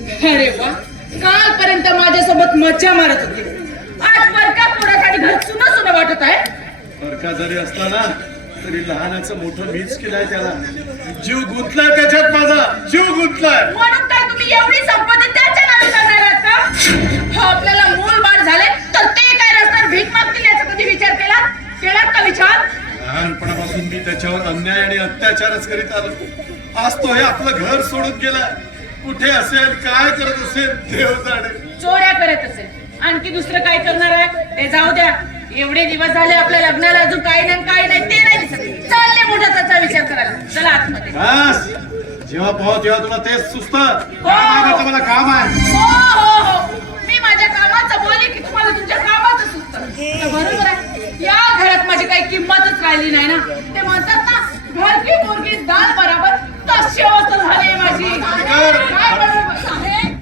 अरे वा, कालपर्यंत माझ्यासोबत मज्जा मारत होते, आज बरका पोरासाठी घर सुना सुना वाटत आहे. बरका जरी असला ना तरी लहानाचं मोठं मीच केलाय त्याला. जीव गुंतलाय त्याच्यात, माझा जीव गुंतलाय. म्हणून काय तुम्ही एवढी संपत्ती त्याच्या नावे करणार आहात का? आपल्याला मूल बाळ झाले तर ते काय रस्त्यावर भीक मागतील याचा कधी विचार केलात का विचार? लहानपणापासून मी त्याच्यावर अन्याय आणि अत्याचारच करीत आलो. आज तो हे आपलं घर सोडून गेलाय. कुठे असेल, काय करत असेल देव जाणे. चोऱ्या करत असेल, आणखी दुसरं काय करणार आहे ते जाऊ द्या. एवढे दिवस झाले आपल्या लग्नाला, अजून काही नाही ते नाही दिसत. चालले मोठा त्याचा विचार करायला. चला आतमध्ये. बस, जेव्हा पाहू तेव्हा तुला तेच सुचत. मला काम आहे. हो, मी माझ्या कामाचं बोलले की तुम्हाला तुमच्या कामाचं सुचतं. बरोबर आहे. या घरात माझी काही किंमतच राहिली नाही ना. ते म्हणतात ना, घर की मुर्गी दाल बराबर, तशी अवस्था झाली माझी. काय बरोबर साहेब?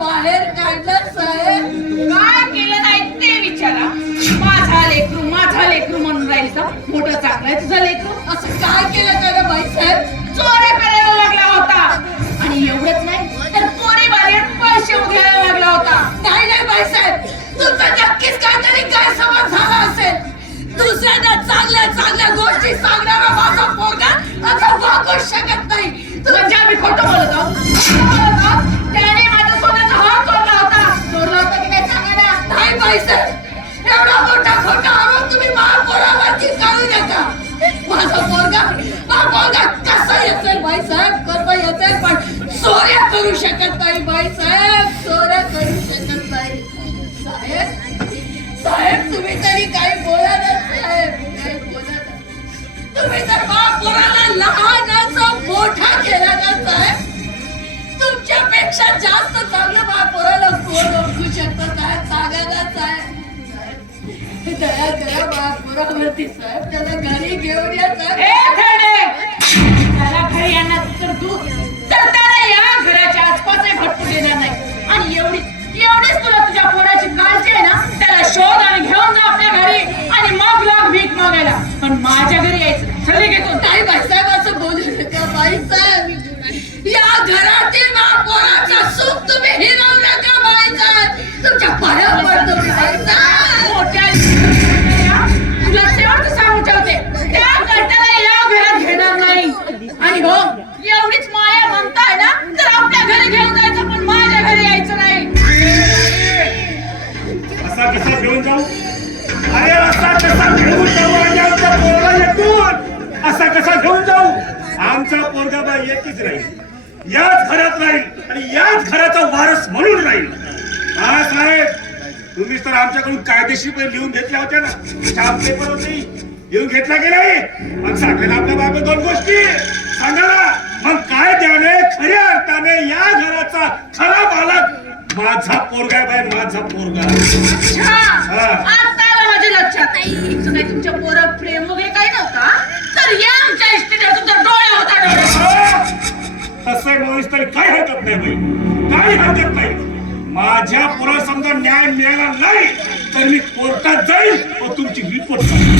बाहेर काढलं साहेब. काय केलं नाही ते विचारा. माझा लेकरू म्हणून राहिल. मोठं चांगलं आहे तुझं लेकरू. असं काय केलं त्याला बाई साहेब? चोऱ्या करायला लागला होता. आणि एवढंच नाही तर पोरी बाहेर पैसे उघडायला लागला होता. नाही बाई साहेब, तुमचा नक्कीच काहीतरी गैरसमज झाला असेल. दुसऱ्यांना चांगल्या गोष्टी सांगणारा माझा पोरगा आता वागू शकत नाही. म्हणजे आम्ही खोटं बोलत आहोत. त्याने माझ्या सोन्याचा हार चोरला होता की नाही सांगा ना. नाही बाई साहेब, एवढा मोठा खोटा आरोप तुम्ही महापौरावरती काढू नका. माझा पोरगा कसा येतोय बाई साहेब, कसं येतोय, पण चोऱ्या करू शकत नाही बाई साहेब, चोऱ्या करू शकत नाही. साहेब तुम्ही तरी काही बोला ना साहेब, काही बोला ना. तुम्ही तर महापौराला लहानाचा मोठा केला ना साहेब. तुमच्यापेक्षा जास्त चांगलं महापौराला कोण ओळखू शकतं साहेब, सांगा ना साहेब. दया करा महापौरावरती साहेब, त्याला घरी घेऊन या साहेब. त्याला घरी येणार तर त्याला या घराच्या आसपास भटकू देणार नाही. आणि एवढीच तुला तुझ्या पोराची काळजी आहे ना, त्याला शोध आणि घेऊन जा आपल्या घरी आणि मग लाग भीक मागायला. पण माझ्या घरी यायचं चले घेतो. नाही बाईसाहेब, असं बोलू नका बाईसाहेब. या घरातील महापौराचं सुख तुम्ही हिरावू नका बाईसाहेब. तुमच्या पायावर पडतो मी बाईसाहेब. मोठ्या तुला शेवट सांगून ठेवते, त्या कर्त्याला या घरात घेणार नाही. आणि हो, एवढीच माया म्हणताय ना तर आपल्या घरी घेऊन जायचं, पण माझ्या घरी यायचं नाही. असा कसा घेऊन जाऊ? अरे असा कसा घेऊन जाऊ? आणि आमच्या पोरगा येतून असा कसा घेऊन जाऊ? आमचा पोरगा बा एकच राहील, याच घरात राहील आणि याच घराचा वारस म्हणून राहील. हा साहेब, तुम्हीच तर आमच्याकडून कायदेशीर लिहून घेतल्या होत्या ना, स्टाम्प पेपर होती, लिहून घेतला गेलाय. मग सांगा ना आपल्या बाबा दोन गोष्टी सांगा ना. मग काय द्याने खऱ्या अर्थाने या घराचा खरा मालक माझा पोरगा आहे बाई, माझा पोरगा. आता आलं माझ्या लक्षात. काही तुमच्या पोरात प्रेम वगैरे काही नव्हता, तर या आमच्या इष्टीने तुमचा डोळे होता. तसं बोलीस तरी काही हरकत नाही बाई, काही हरकत नाही. माझ्या पुरा समजा न्याय मिळाला नाही तर मी कोर्टात जाईल व तुमची रिपोर्ट करेन.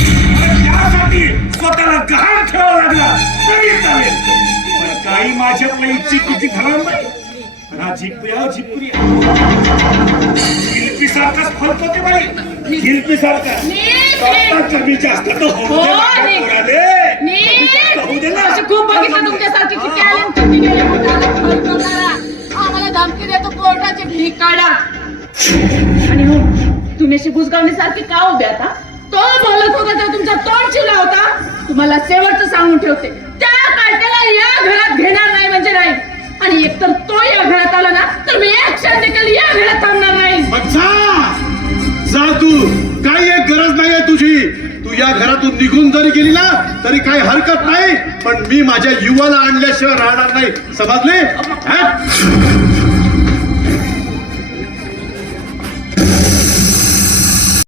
त्यासाठी स्वतःला गहाण ठेवावा लागला तरी चालेल, पण काही माझ्या इच्छित किती घालणार नाही. झिपरी शिल्पी सारखाच फलतो ते बाई, शिल्पी सारखा कमी जास्त खूप बघितलं तुमच्यासारखी किती आले किती गेले. आम्हाला धमकी देतो कोर्टाची भीक काढा. आणि हो, तुम्ही अशी बुजगावण्यासारखी का उभे आता? तो बोलत होता तेव्हा तुमचा तोंड चिवला होता. तुम्हाला शेवटचं सांगून ठेवते, त्या काट्याला या घरात घेणार नाही म्हणजे नाही. आणि एकतर तो या घरात आला ना तर मी एक क्षण देखील या घरात थांबणार नाही. जा तू, काही एक गरज नाहीये तुझी. तू या घरातून निघून जरी गेली ना तरी काही हरकत नाही, पण मी माझ्या युवाला आणल्याशिवाय राहणार नाही, समजले?